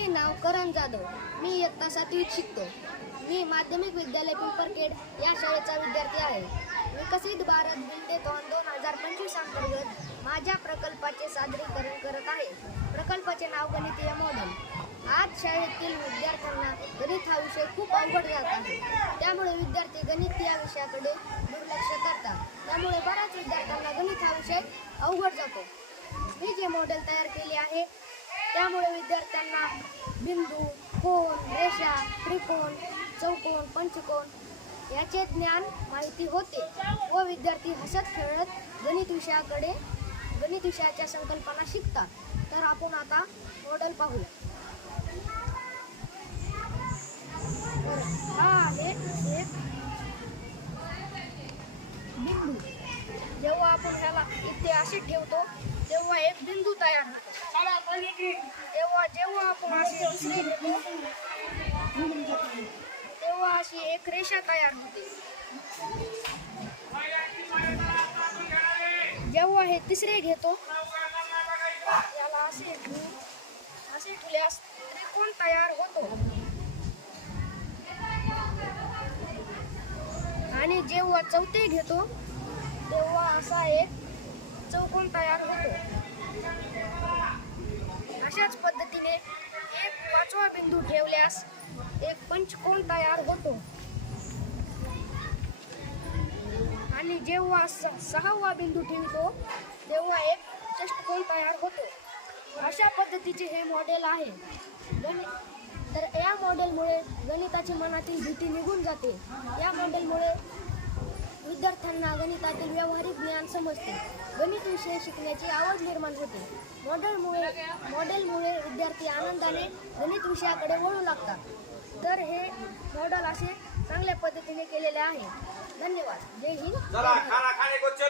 माझे नाव करण जाधव. मी इयत्ता 7वीत शिकतो. मी माध्यमिक विद्यालय पिंपरखेड या शाळेचा विद्यार्थी आहे. विकसित भारत बिल्डेथॉन 2025 अंतर्गत माझ्या प्रकल्पाचे सादरीकरण करत आहे. प्रकल्पाचे नाव गणितीय मॉडेल. आज शाळेतील विद्यार्थ्यांना गणित हा विषय खूप अवघड जात आहे. त्यामुळे विद्यार्थी गणित या विषयाकडे दुर्लक्ष करतात. त्यामुळे बऱ्याच विद्यार्थ्यांना गणित हा विषय अवघड जातो. मी जे मॉडेल तयार केले आहे त्यामुळे विद्यार्थ्यांना बिंदू, कोन, रेषा, त्रिकोण, चौकोन, पंचकोन याचे ज्ञान माहिती होते व विद्यार्थी हसत खेळत गणित विषयाच्या संकल्पना शिकतात. तर आपण आता मॉडेल पाहूया. हा आहे एक बिंदू. जेव्हा आपण ह्याला इथे असे ठेवतो तेव्हा एक बिंदू तयार होतो. जेव्हा आपण असे दुसरे घेतो तेव्हा अशी एक रेषा तयार होते. जेव्हा हे तिसरे घेतो याला असे ठेवल्यास त्रिकोण तयार होतो. आणि जेव्हा चौथे घेतो तेव्हा असा एक चौकोन तयार होतो. अशाच पद्धतीने एक पाचवा बिंदू ठेवल्यास एक पंचकोन तयार होतो. आणि जेव्हा सहावा बिंदू ठेवतो तेव्हा एक षटकोन तयार होतो. अशा पद्धतीचे हे मॉडेल आहे. तर या मॉडेलमुळे गणिताची मनातील भीती निघून जाते. या मॉडेलमुळे विद्यार्थ्यांना गणितातील व्यावहारिक ज्ञान समजते. गणित विषय शिकण्याची आवड निर्माण होते. मॉडेलमुळे विद्यार्थी आनंदाने गणित विषयाकडे वळू लागतात. तर हे मॉडेल असे चांगल्या पद्धतीने केलेले आहे. धन्यवाद. जय हिंद.